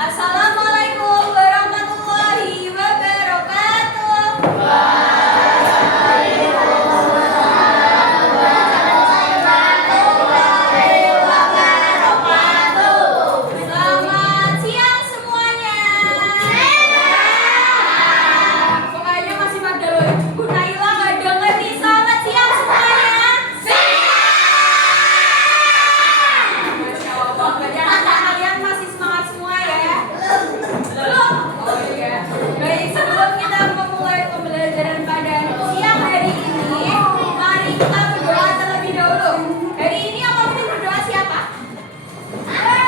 Assalamualaikum warahmatullahi wabarakatuh. Selamat siang semuanya. Pokoknya masih pada loh. Bu Naila nggak denger nih. Selamat siang semuanya. Masya Allah. Bacaan kalian masih semangat semua ya? Belum? Oh iya. Baik, sebelum kita memulai pembelajaran pada siang hari ini, mari kita berdoa terlebih dahulu. Hari ini yang mau berdoa siapa? Siapa?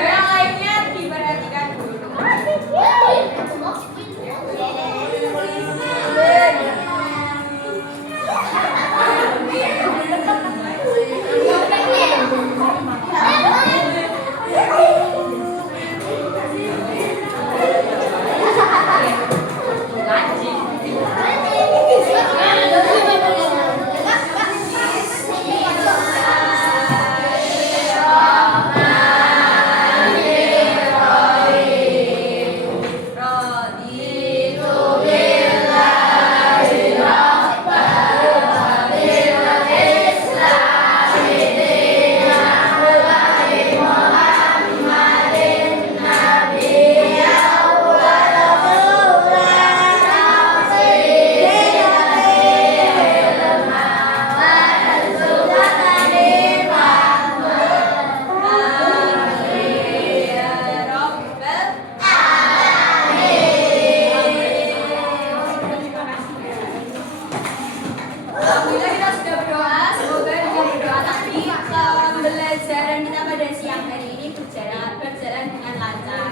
Yang lainnya diperhatikan dulu. Alhamdulillah kita sudah berdoa. Semoga dengan berdoa tadi pembelajaran kita pada siang hari ini berjalan dengan lancar.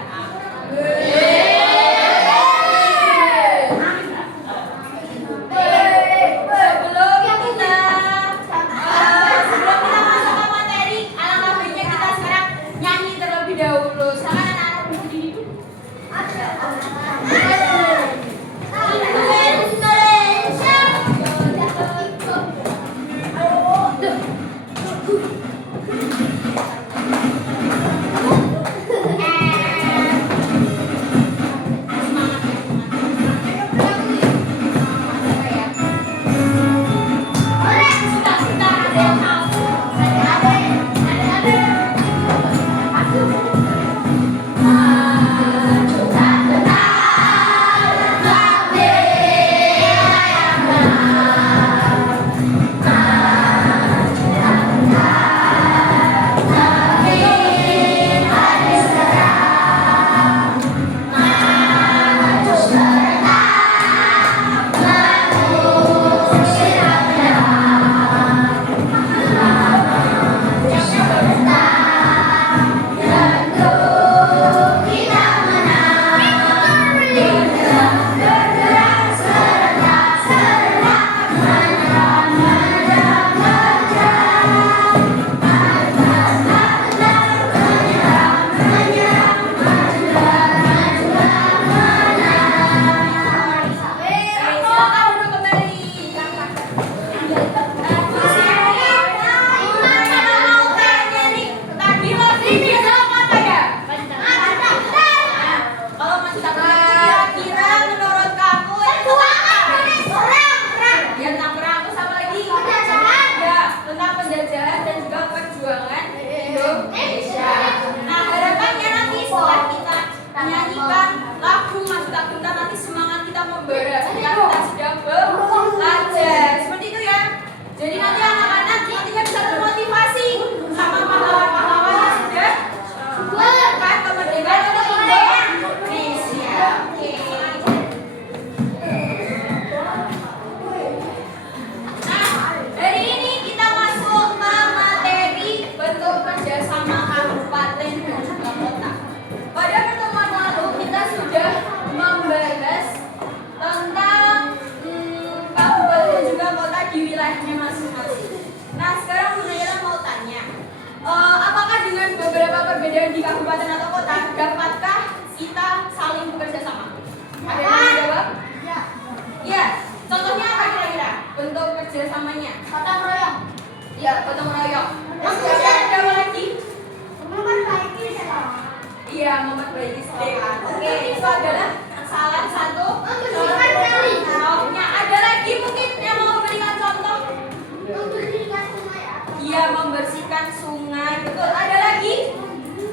Sebelum kita masuk ke materi, alangkah baiknya kita sekarang nyanyi terlebih dahulu. Silakan anak-anak berdiri dulu. Hari ini kita masuk ke materi bentuk kerjasama kabupaten dan perbedaan di kabupaten atau kota, dapatkah kita saling bekerja sama? Ada yang mau jawab? Iya. Contohnya apa kira-kira bentuk kerjasamanya? Gotong royong. Ya, gotong royong. Kemudian ada apa lagi? Memperbaiki sekolah. Iya, memperbaiki sekolah. Oke, itu adalah salah satu Membersihkan kali. contohnya. Ada lagi mungkin yang mau memberikan contoh? Membersihkan sungai. Iya, membersihkan sungai. Betul. Ada lagi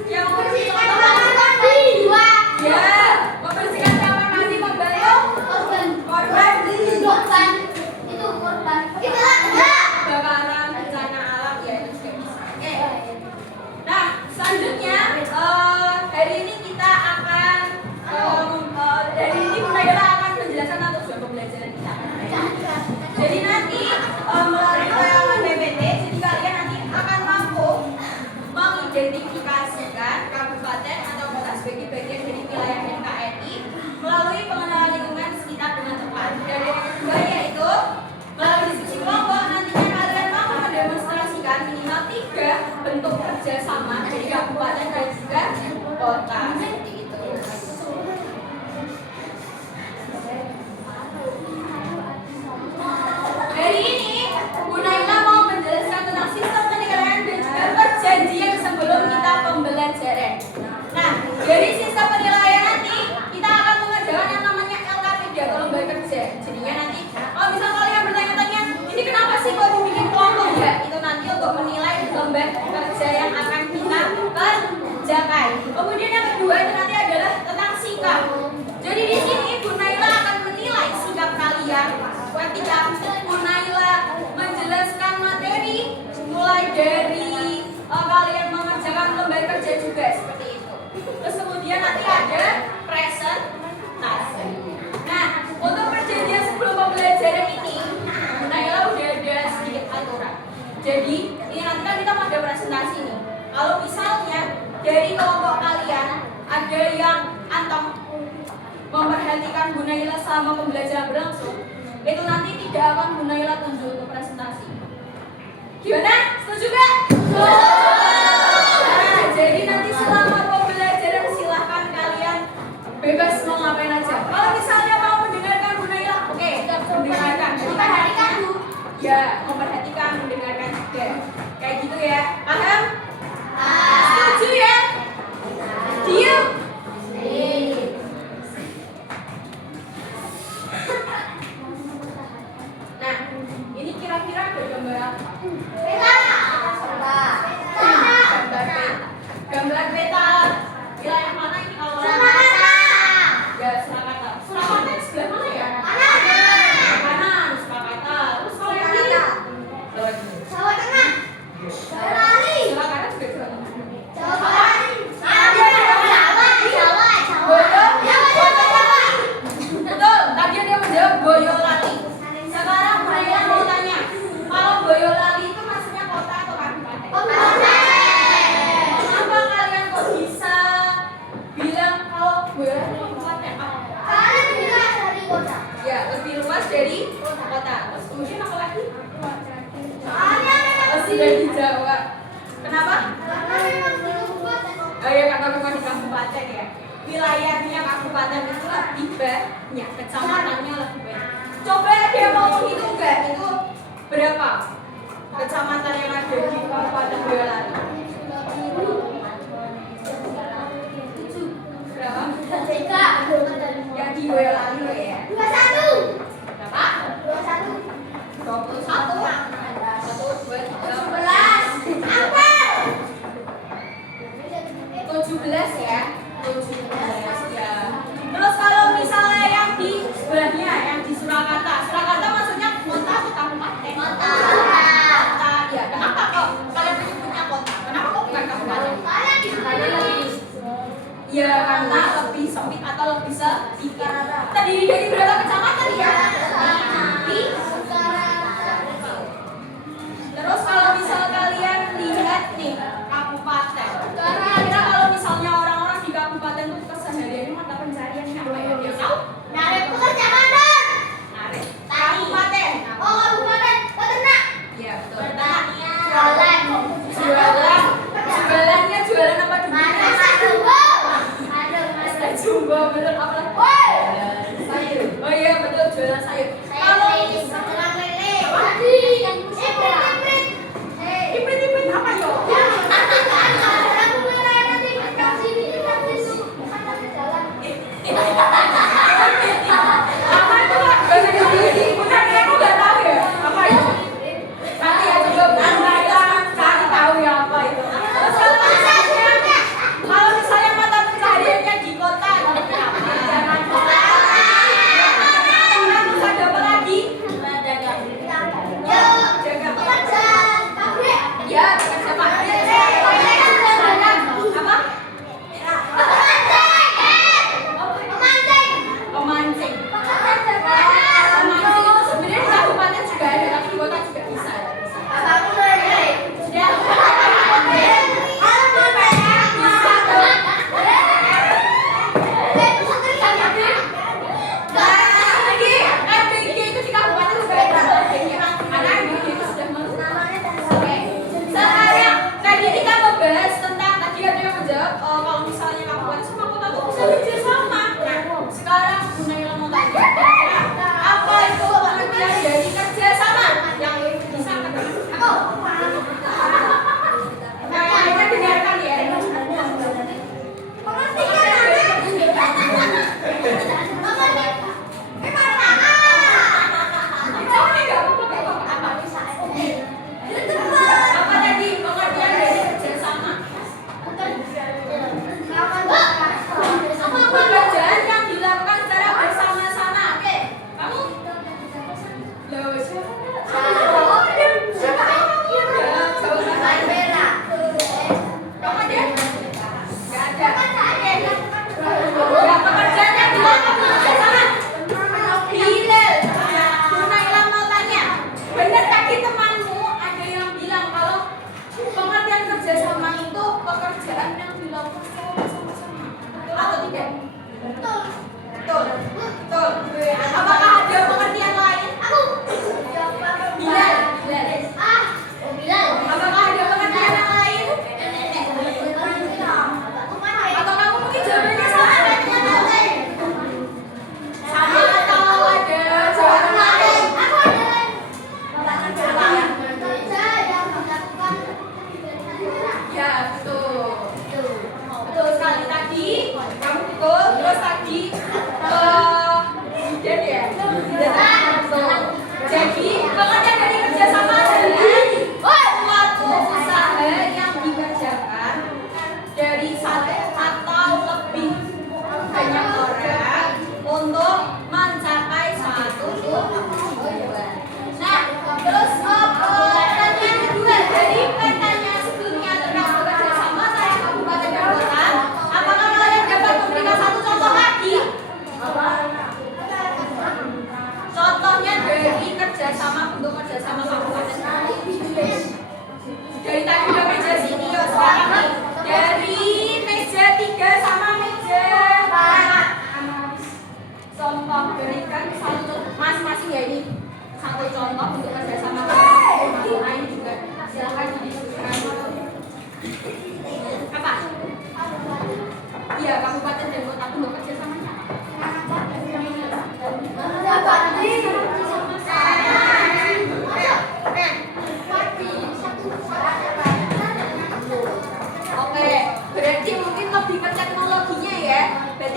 yang mau memberikan Membersihkan contoh? kamar mandi. Ya, membersihkan kamar mandi membantu Korban. korban Korban. Itu korban. Itu ada. kebakaran bencana alam ya itu juga bisa. Oke. Nah, selanjutnya hari ini kita akan dari ini Munayla akan menjelaskan tentang tujuan pembelajaran kita. Jadi nanti melalui tayangan BPT, jadi kalian nanti akan mampu mengidentifikasikan kabupaten atau kota sebagai bagian dari wilayah NKRI melalui pengenalan lingkungan sekitar dengan tepat. Dan yang kedua yaitu melalui diskusi kelompok nantinya kalian mampu mendemonstrasikan minimal 3 bentuk kerjasama dari kabupaten dan juga kota seperti itu. Hari ini Bu Naila mau menjelaskan tentang sistem penilaian dan juga perjanjian sebelum kita pembelajaran. Nah, dari sistem penilaian nanti kita akan mengerjakan yang namanya LKPD atau lembaga kerja. Jadinya nanti kalau misal kalian bertanya-tanya, ini kenapa sih kok dibikin kelompok ya? Itu nanti untuk menilai lembaga kerja yang akan kita kerjakan. Kemudian yang kedua itu nanti adalah tentang sikap. Jadi di sini Bu Naila akan menilai sikap kalian ketika Bu Naila menjelaskan materi mulai dari kalian mengerjakan lembaga kerja juga seperti itu. Terus kemudian nanti ada presentasi. Nah, untuk perjanjian sebelum pembelajaran ini Bu Naila udah ada sedikit aturan. Jadi ini nanti kan kita pada presentasi nih. Kalau misalnya dari kelompok kalian ada yang anteng memperhatikan Bu Naila selama pembelajaran berlangsung, itu nanti tidak akan Bu Naila tunjuk untuk presentasi. Gimana? Setuju gak? Nah, jadi nanti selama pembelajaran silahkan kalian bebas mau ngapain aja. Kalau misalnya mau mendengarkan Bu Naila, oke, mendengarkan. Memperhatikan Bu. Ya, memperhatikan, mendengarkan juga. Kayak gitu ya. Paham? Ah. Setuju ya? Diam. Nah, ini kira-kira ada gambar apa? Gambar peta. Gambar peta wilayah mana ini kalau ya Surakarta. Surakarta di sebelah mana ya? Kanan, Surakarta. Terus kalau yang di Jawa Tengah. Surakarta juga Jawa Tengah. Betul, tadi ada yang menjawab Boyolali. Sekarang saya mau tanya, kalau Boyolali itu maksudnya kota atau kabupaten? Kenapa kalian kok bisa bilang kalau Boyolali itu kabupaten? Ya, lebih luas dari kota. Terus kemudian apa lagi? Sudah dijawab. Kenapa? Oh ya, karena bukan di kabupaten ya. Wilayahnya kabupaten itu lebih banyak, kecamatannya lebih banyak. Coba ada yang mau menghitung nggak? Itu berapa kecamatan yang ada di Kabupaten Boyolali? Berapa? Yang di Boyolali loh ya. Berapa? 21. 1, 2, 3, 17 ya. 17 ya. Terus kalau misalnya yang di sebelahnya, yang di Surakarta. Surakarta maksudnya kota atau kabupaten? Kota. Ya. Kenapa kok kalian menyebutnya kota? Kenapa kok bukan kabupaten? Karena lebih ya karena lebih sempit atau lebih sedikit. Terdiri dari berapa kecamatan ya? Terus kalau misal kalian lihat nih kabupaten, kira-kira kalau misalnya orang-orang di kabupaten itu kesehariannya mata pencariannya apa ya? Dia tahu? Narik pekerjaan. Narik. Kabupaten. Peternak. Iya betul. Jualan. Jualannya jualan apa dulu?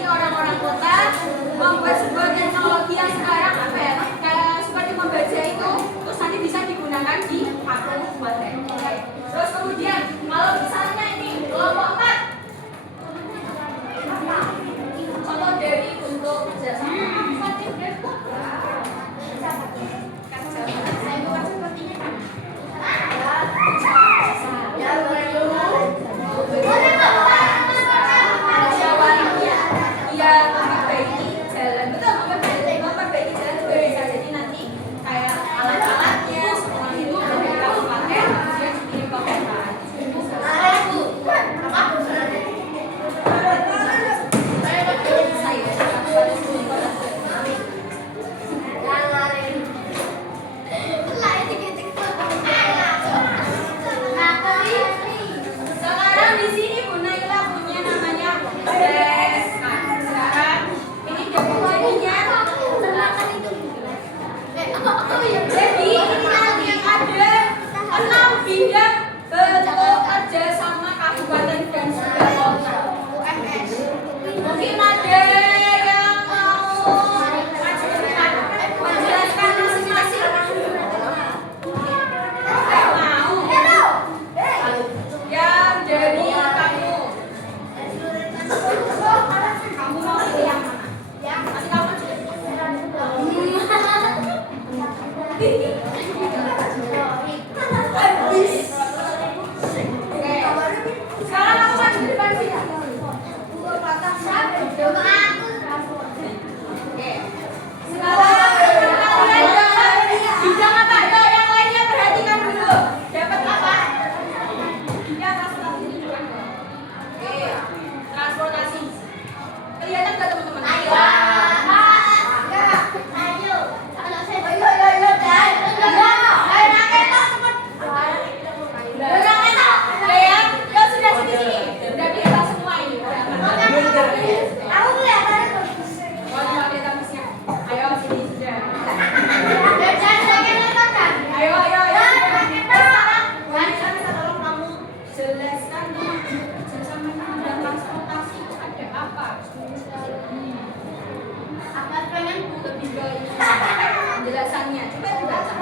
orang-orang kota membuat sebuah teknologi yang sekarang apa ya, kayak seperti membaca itu, terus nanti bisa digunakan di kabupaten. Terus kemudian kalau misalnya ini kelompok 4, contoh dari untuk kerjasama. Sekarang di sini Bu Naila punya namanya Des. Nah, sekarang ini jadinya. Jadi ini nanti ada 6 bidang bentuk kerjasama kabupaten dan juga kota. Mungkin ada yang mau menjelaskan masing-masing. Mau? Yang dari kamu. Kamu mau pilih yang mana? Nanti kamu sekarang kamu maju di depan sini. Oke. Sekarang kalian dapat bidang apa? Ayo yang lainnya perhatikan dulu. Dapat apa? Bidang transportasi ini bukan? Oke. Transportasi. Kelihatan nggak teman-teman? Ayo. Penjelasannya coba dibaca.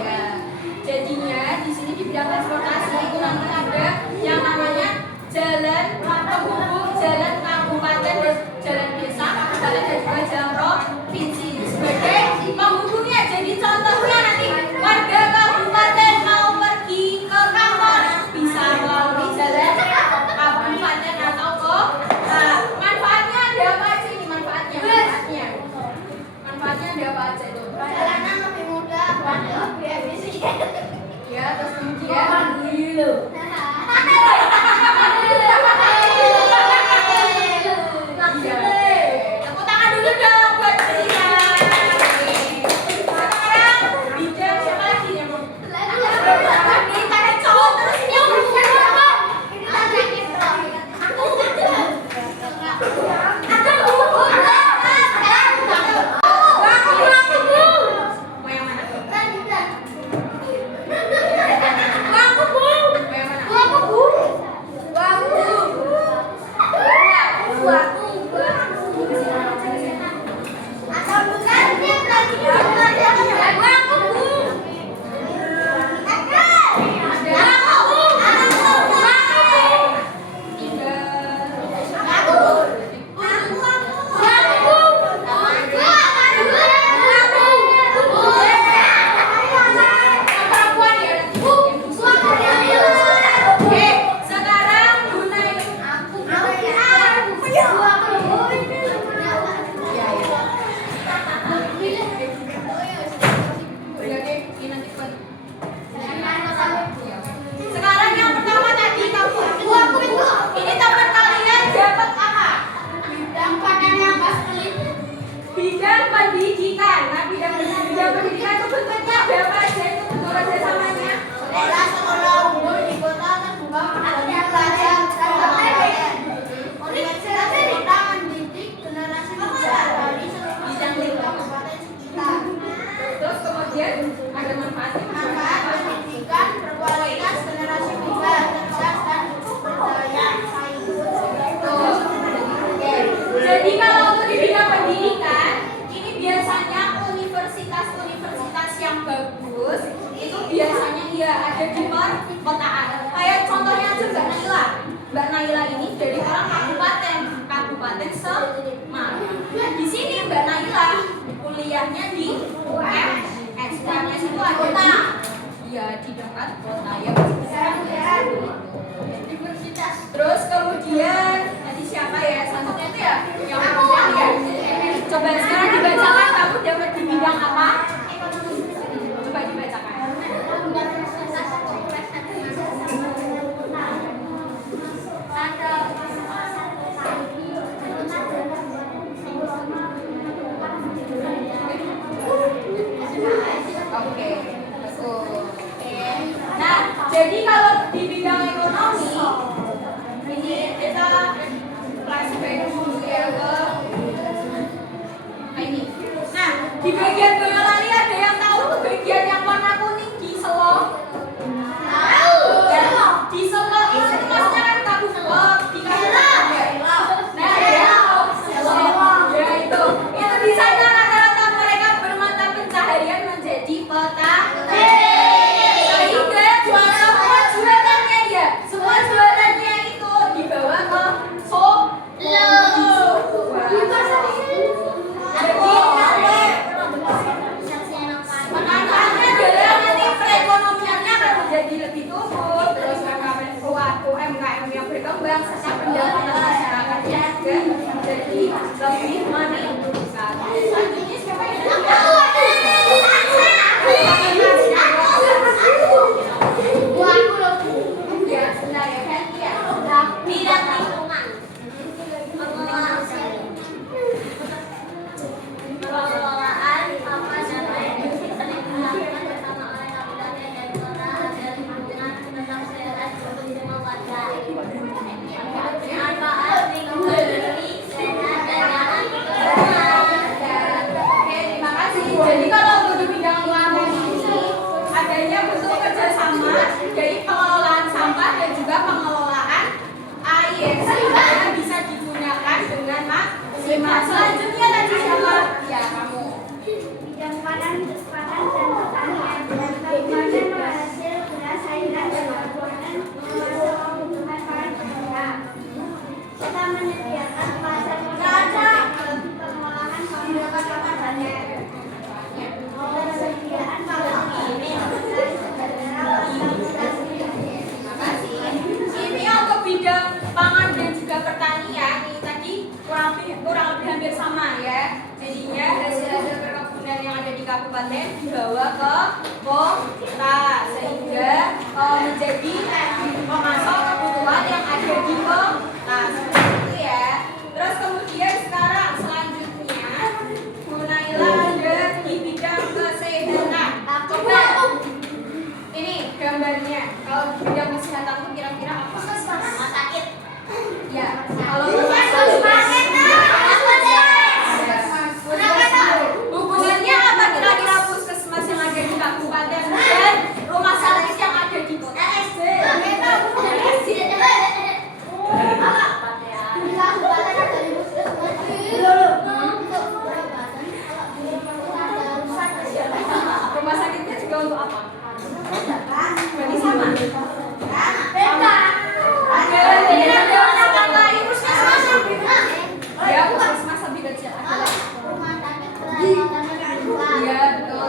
Ya, jadinya di sini di bidang transportasi itu nanti ada yang namanya jalan penghubung jalan kabupaten dan jalan desa, kabupaten dan juga jalan provinsi sebagai penghubungnya. Jadi contohnya nanti warga kabupaten mau pergi ke kantor bisa melalui jalan kabupaten atau kota. Manfaatnya ada apa aja ini? Manfaatnya ada apa aja itu? Perjalanan lebih mudah, lebih efisien. Ya, terus kemudian tepuk tangan dulu dong buat Cina. Sekarang bidang siapa lagi yang mau? Ini tarik cowok terus ini yang mau yang mana? Jadi kalau untuk di bidang pendidikan, ini biasanya universitas-universitas yang bagus itu biasanya ya ada di perkotaan. Kayak contohnya aja Mbak Naila. Mbak Naila ini dari orang Kabupaten Semarang. Di sini Mbak Naila kuliahnya di UMS. UMS itu ada ya di dekat kota ya. Universitas. Terus kemudian nanti siapa ya? Satunya itu ya yang kemudian ya. Coba sekarang dibacakan kamu dapat di bidang apa? Coba dibacakan. Oke, betul. Nah, jadi kalau di bidang ekonomi ini kita flashback dulu ya ke ini. Nah, di bagian Boyolali ada yang tahu tuh bagian yang warna kuning di Solo? Tahu. Ya, di Solo itu maksudnya kan kabupaten di kabupaten ya. Nah, ya, ya itu di sana rata-rata mereka bermata pencaharian menjadi petani. Sehingga jualannya ya, semua jualannya itu dibawa ke Solo. Manfaatnya adalah nanti perekonomiannya akan menjadi lebih tumbuh, terus UMKM yang berkembang serta pendapatan masyarakatnya juga menjadi lebih meningkat. Selanjutnya siapa yang ya, sebentar ya kan? Ya. Bidang lingkungan. Pengelolaan sampah dan air bersih sering dilakukan bersama oleh kabupaten dan kota agar lingkungan tetap sehat untuk semua warga. Manfaat lingkungan bersih, sehat dan nyaman untuk semua. Oke, terima kasih. Jadi kalau untuk di bidang lingkungan ini adanya bentuk kerjasama dari pengelolaan sampah dan juga pengelolaan air sehingga bisa digunakan dengan maksimal. Selanjutnya tadi siapa? Ya, kamu. Bidang pangan, dan pertanian. Bagaimana menghasil beras, sayuran, dan buah-buahan mengelola kebutuhan pangan kita. Kita menyediakan pasar modal pengolahan menggunakan pakannya. Persediaan pangan ini Terima kasih. Ini untuk bidang pangan dan juga pertanian ini tadi kurang lebih hampir sama ya. Jadinya hasil-hasil perkebunan yang ada di kabupaten dibawa ke kota sehingga menjadi pemasok kebutuhan yang ada di kota seperti itu ya. Terus kemudian sekarang selanjutnya Bu Naila ada di bidang kesehatan. Coba ini gambarnya. Kalau di bidang kesehatan itu kira-kira apa? rumah sakit. Ya, kalau hubungannya apa kira-kira puskesmas yang ada di kabupaten dan rumah sakit yang ada di kota? Rumah sakitnya juga untuk apa? Berarti sama. Ada lain puskesmas. Ya, puskesmas lebih kecil. Iya, betul.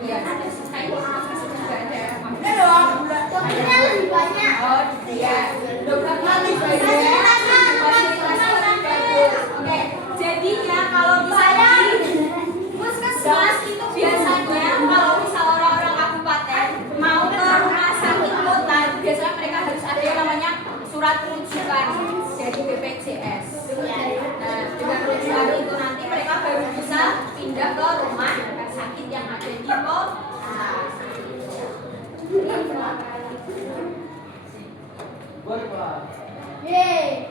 Iya, kayak puskesmas juga ada. Dokternya lebih banyak. Oh, iya. Dokternya lebih banyak. Fasilitasnya lebih bagus. Oke, jadinya kalau misalnya puskesmas itu biasanya kalau misal orang-orang kabupaten mau ke rumah sakit kota, biasanya mereka harus ada yang namanya surat rujukan dari BPJS. Nah, dengan rujukan itu nanti mereka baru bisa pindah ke rumah sakit yang ada di kota. Yeay.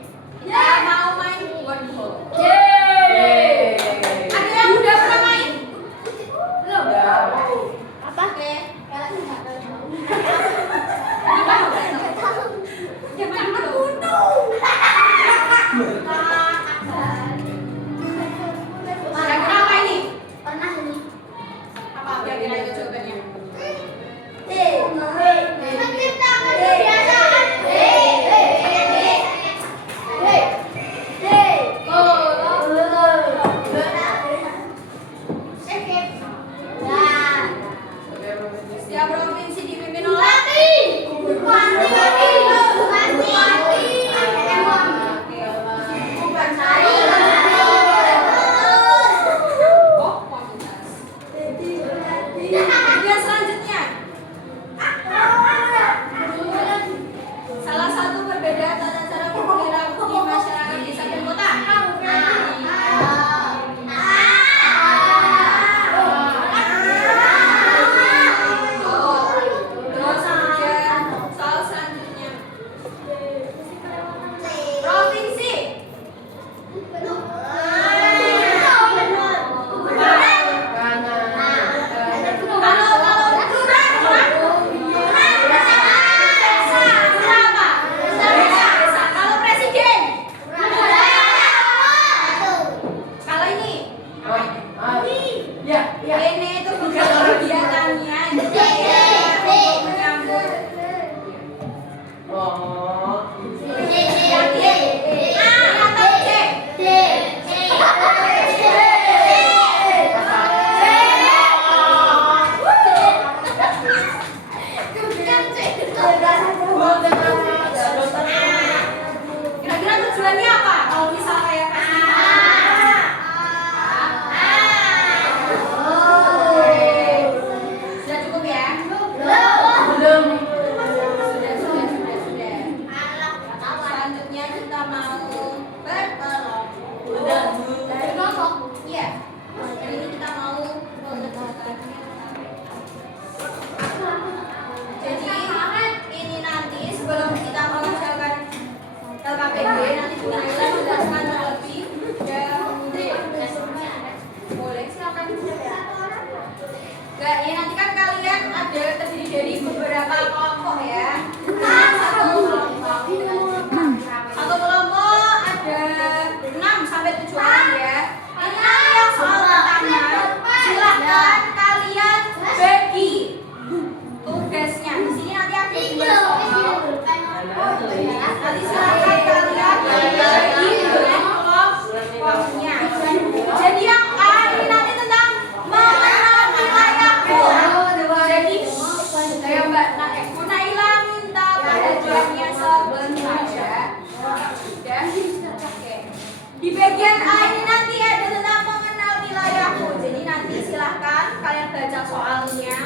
Di bagian A ini nanti ada tentang mengenal wilayahmu. Jadi nanti silahkan kalian baca soalnya,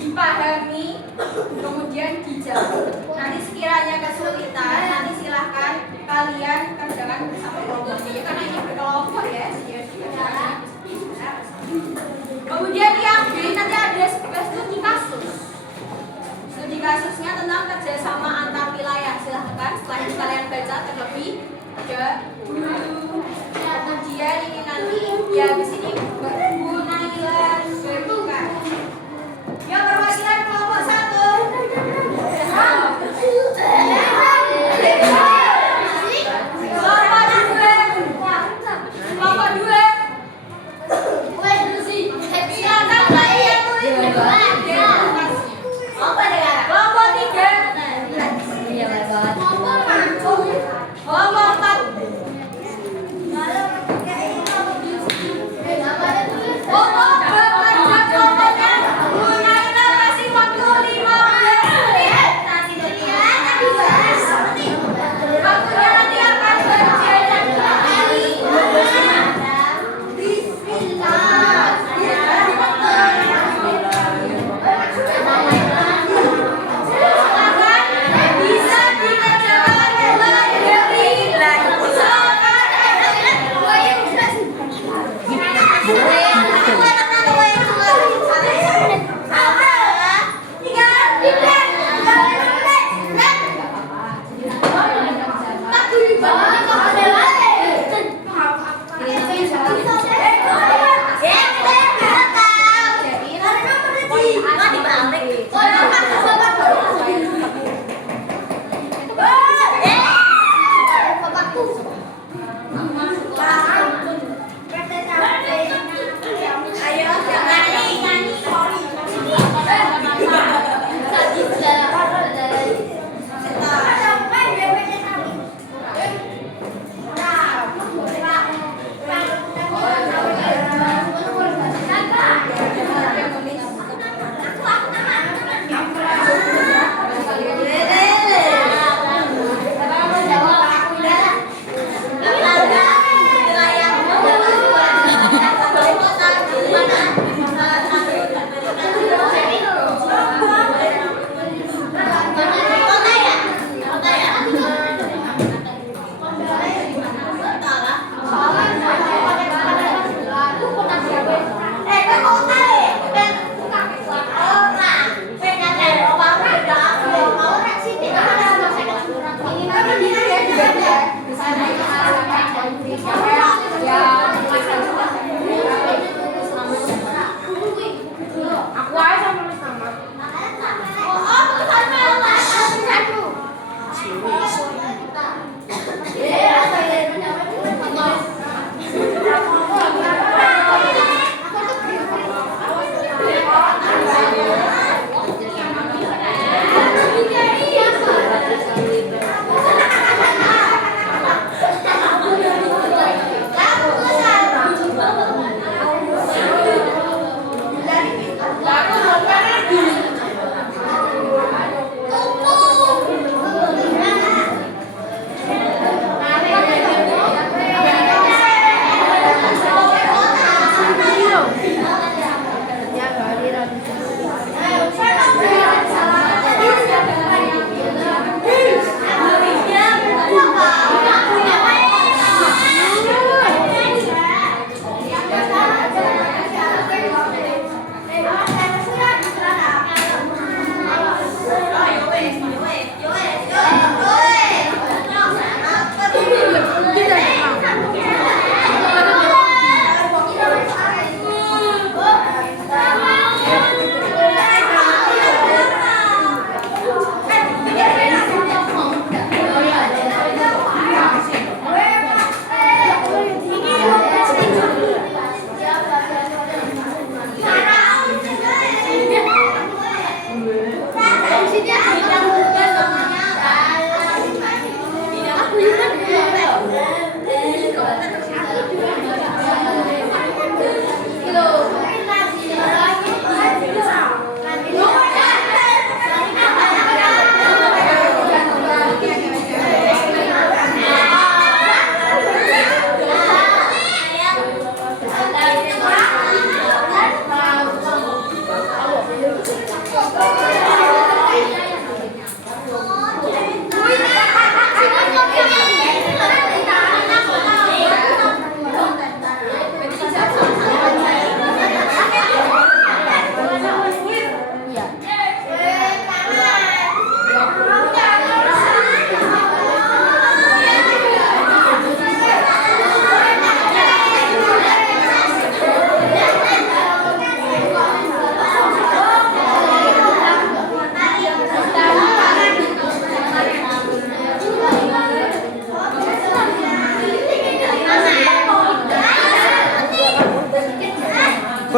dipahami, kemudian dijawab. Nanti sekiranya kesulitan, nanti silahkan kalian kerjakan bersama kelompoknya. Karena ini berkelompok ya. Kemudian yang B nanti ada studi kasus. Studi kasusnya tentang kerjasama antar wilayah. Silahkan setelah itu kalian baca terlebih dahulu. Kemudian ini nanti ya di sini bergunailan berbuka. Yang perwakilan kelompok 1. Kelompok 2. Silakan kalian tulis demonstrasinya. Kelompok 3. Kelompok 4.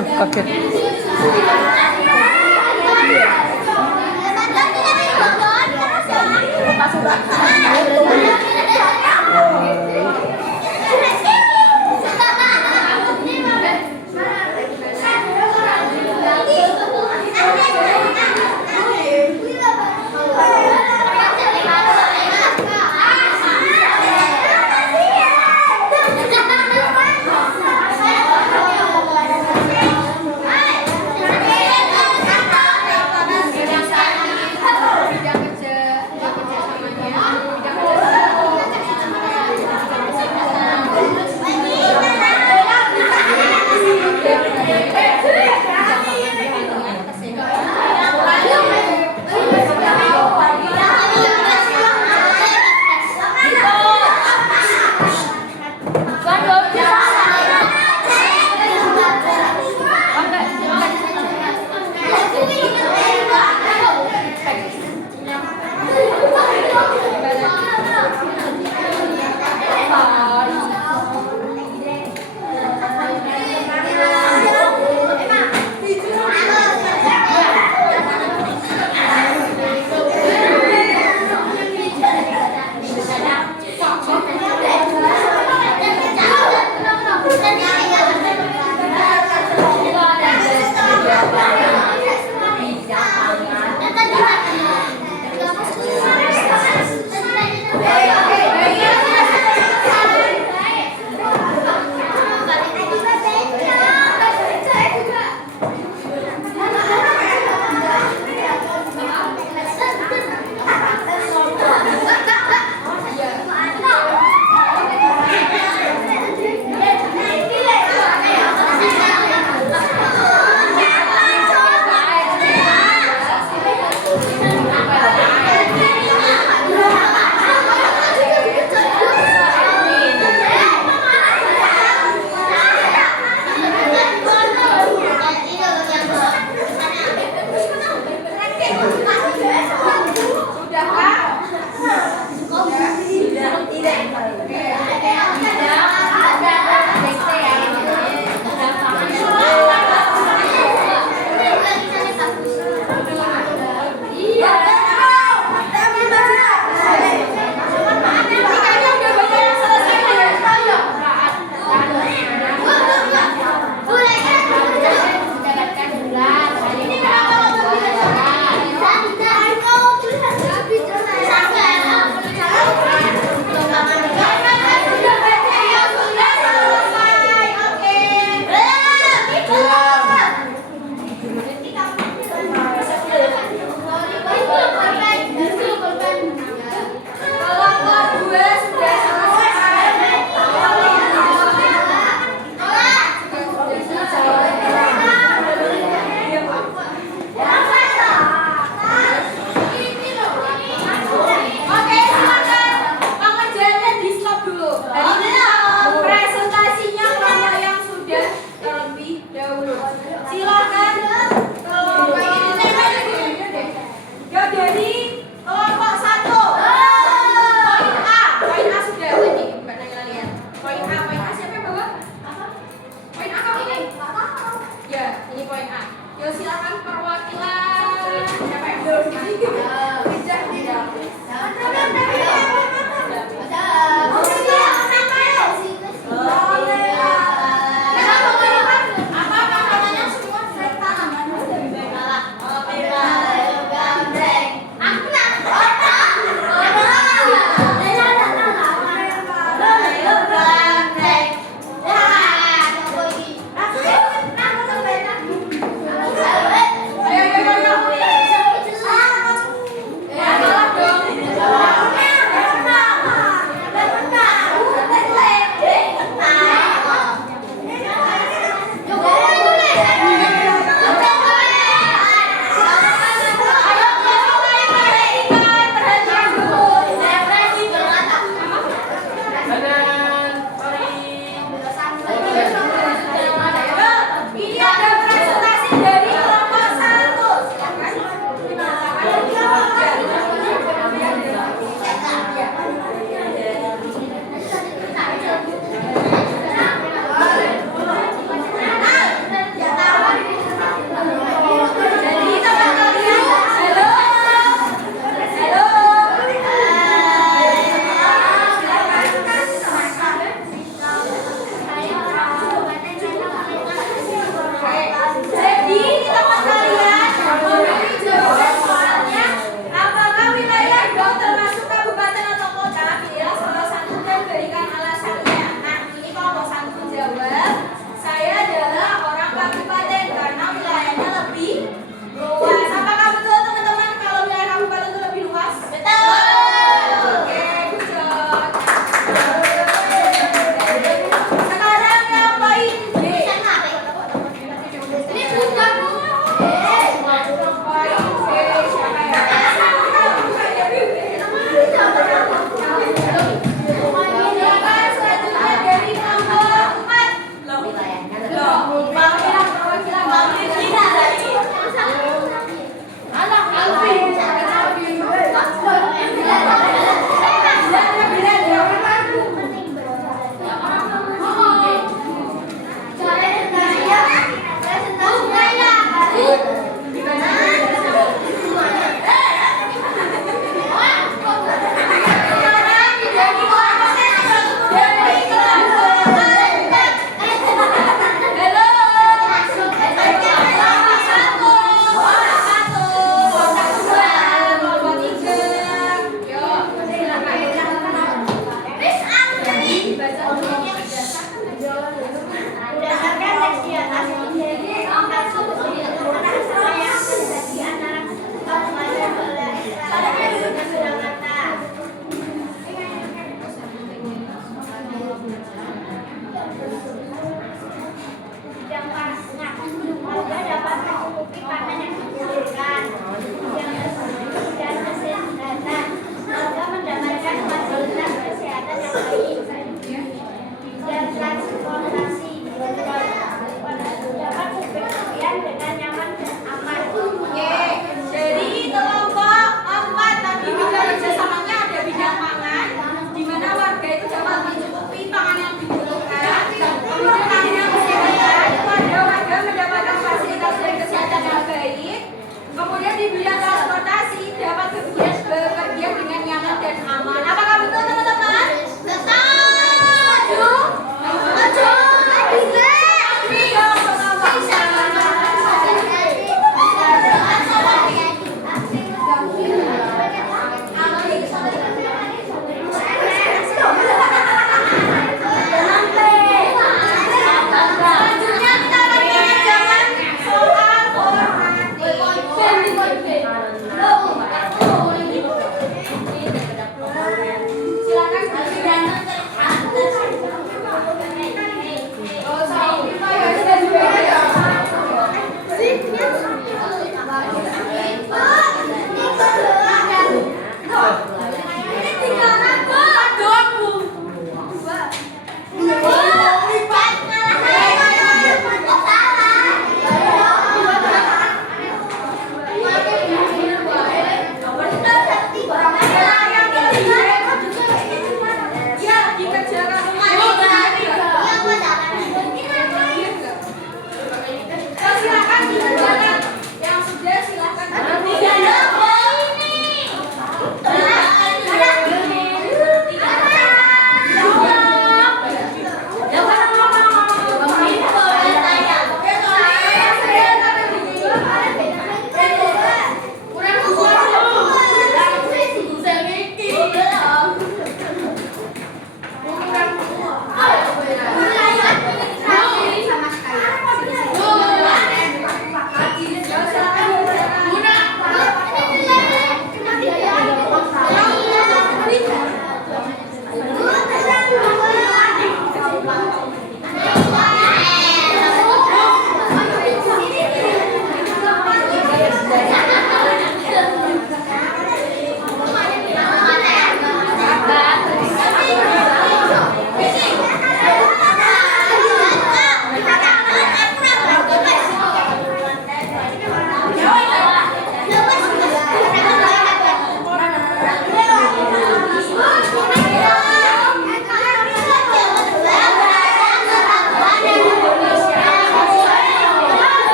Oke.